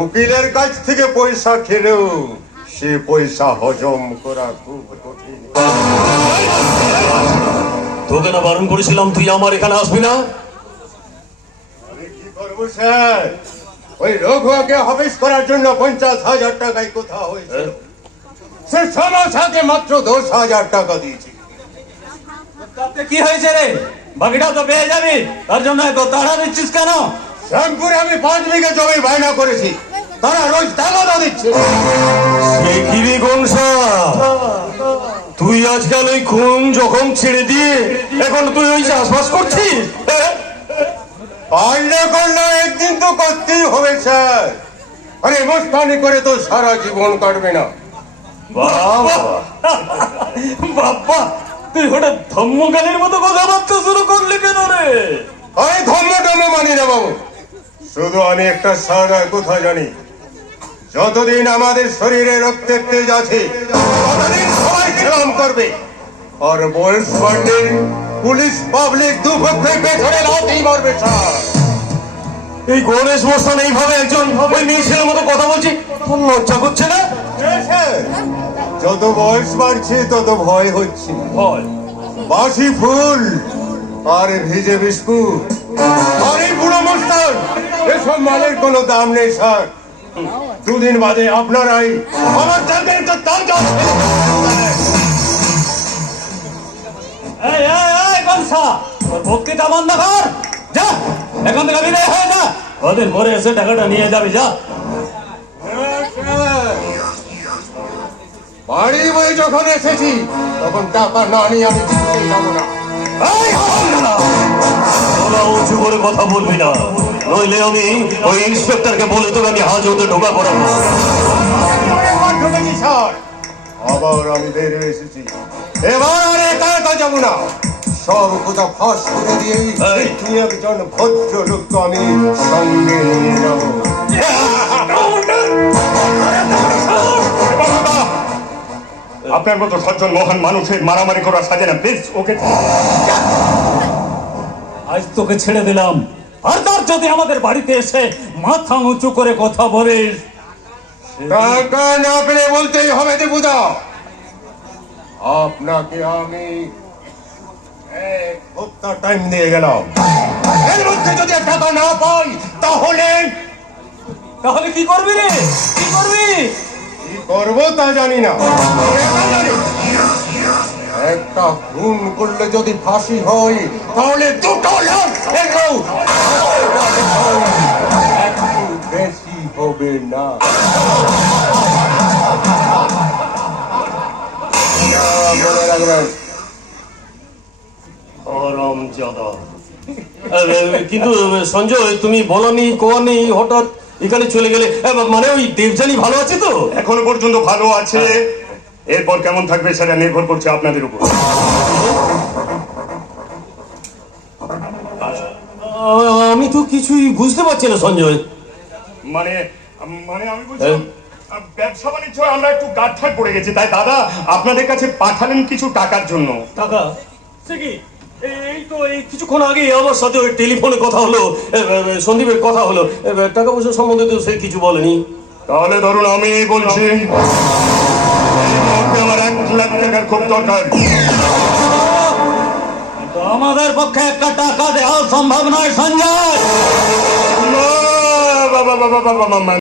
উকিলের কাছ থেকে পয়সা খেলেও সে পয়সা হজম করা খুব কঠিন। তোকে না বারণ করেছিলাম তুই আমার এখানে আসবি না? আমি কি করবো স্যার, ওই রঘুয়াকে হবিস করার জন্য 50,000 টাকায় কোথাও হয়েছিল, সে 6 মাস আগে মাত্র 10,000 টাকা দিয়েছি। তাতে কি হয়েছে রে? বাকিটা তো পেয়ে যাবি, তার জন্য এত তাড়া দিচ্ছিস কেন? শ্যামপুরে আমি 5 বিঘা জমি বায়না করেছি, তারা রোজ টাকা দিচ্ছে। সে কি রে গনসা, তুই আজকাল ওই খুন জখম ছেড়ে দিয়ে এখন তুই ওই চাষবাস করছিস? পারলে করলে একদিন তো করতেই হবে স্যার, আরে মোস্তানি করে তো সারা জীবন কাটবে না। বাবা বাবা, তুই হঠাৎ ধম্মকালের মতো কথাবার্তা শুরু করলি কেন রে? আমি ধর্ম টর্ম মানি না বাবু, শুধু আমি একটা সাদা কথা জানি, যতদিন আমাদের শরীরে রক্তের তেজ আছে ততদিন সবাই সালাম করবে। আর বয়স বাড়লে পুলিশ পাবলিক দুপক্ষে পেছনে লাথি মারবে স্যার। এই গণেশ মস্তান এইভাবে একজন ওই মেয়ে ছেলের মতো কথা বলছি, তোর লজ্জা করছে না? যত বয়স বাড়ছে তত ভয় হচ্ছে। ভয়? বাসি ফুল আর ভিজে বিস্কুট আর এই বুড়ো মস্তান, এসব মালের কোনো দাম নেই স্যার। 2 দিন বাদে আপনারাই আমার তাদেরকে তাজা এই এই এই গনসা, তোর বক্তৃতা বন্ধ কর, যা এখন থেকে বিদায় হয়ে যা। কদিন পরে এসে টাকাটা নিয়ে যাবি, যা। বাড়ি বই যখন এসেছি তখন টাকা না নিয়ে আমি কিছুতেই যাবো না। তোরা উঁচু করে কথা বলবি না, নইলে আমি ওই ইন্সপেক্টরকে বলে তোকে আমি হাজতে ঢোকা করাবো। ঢুকেছি স্যার, আবার আমি বের হয়ে এসেছি, এবার আর একা একা যাবো না, সব কথা ফাঁস করে দিয়েই তুই একজন ভদ্রলোককে আমি সঙ্গে নিয়ে যাবো। আপনার মতো সজ্জন মহান মানুষের মারামারি করা সাজে না, প্লিজ ওকে। আজ তোকে ছেড়ে দিলাম, আর তার যদি আমাদের বাড়িতে এসে মাথা উঁচু করে কথা বলিস, টাকা না পেলে বলতেই হবে দেবুদা, আপনাকে আমি 1 সপ্তাহ টাইম দিয়ে গেলাম, এর মধ্যে যদি টাকা না পাই তাহলে তাহলে কি করবি রে? কি করবি? কি করবো তা জানি না, একটা খুন করলে যদি ফাঁসি হয় তাহলে 2 লাখ এলেও একটু বেশি হবে না। মনে রাখবেন। কিন্তু সঞ্জয়, তুমি বলনি কোয়ানি হঠাৎ এখানে চলে গেলে, মানে ওই দেবযানী ভালো আছে তো? এখনো পর্যন্ত ভালো আছে, এরপর কেমন থাকবে সেটা নির্ভর করছে আপনাদের উপর। আমি তো কিছুই বুঝতে পারছি না সঞ্জয়। মানে মানে আমি বলছিলাম ব্যবসা বাণিজ্য আমরা একটু গাঁটছাট পড়ে গেছি, তাই দাদা আপনাদের কাছে পাঠালেন কিছু টাকার জন্য। টাকা? সে কি? এই তো এই কিছুক্ষণ আগে আমার সাথে ওই টেলিফোনে কথা হলো, সন্দীপের কথা হলো, টাকা পয়সা সম্বন্ধে তো সে কিছু বলেনি। তাহলে ধরুন আমি বলছি, এই মুহূর্তে আমার 1 লাখ টাকার খুব দরকার। তো আমাদের পক্ষে একটা টাকা দেওয়া সম্ভব নয় সঞ্জয়। বাবা বাবা বাবা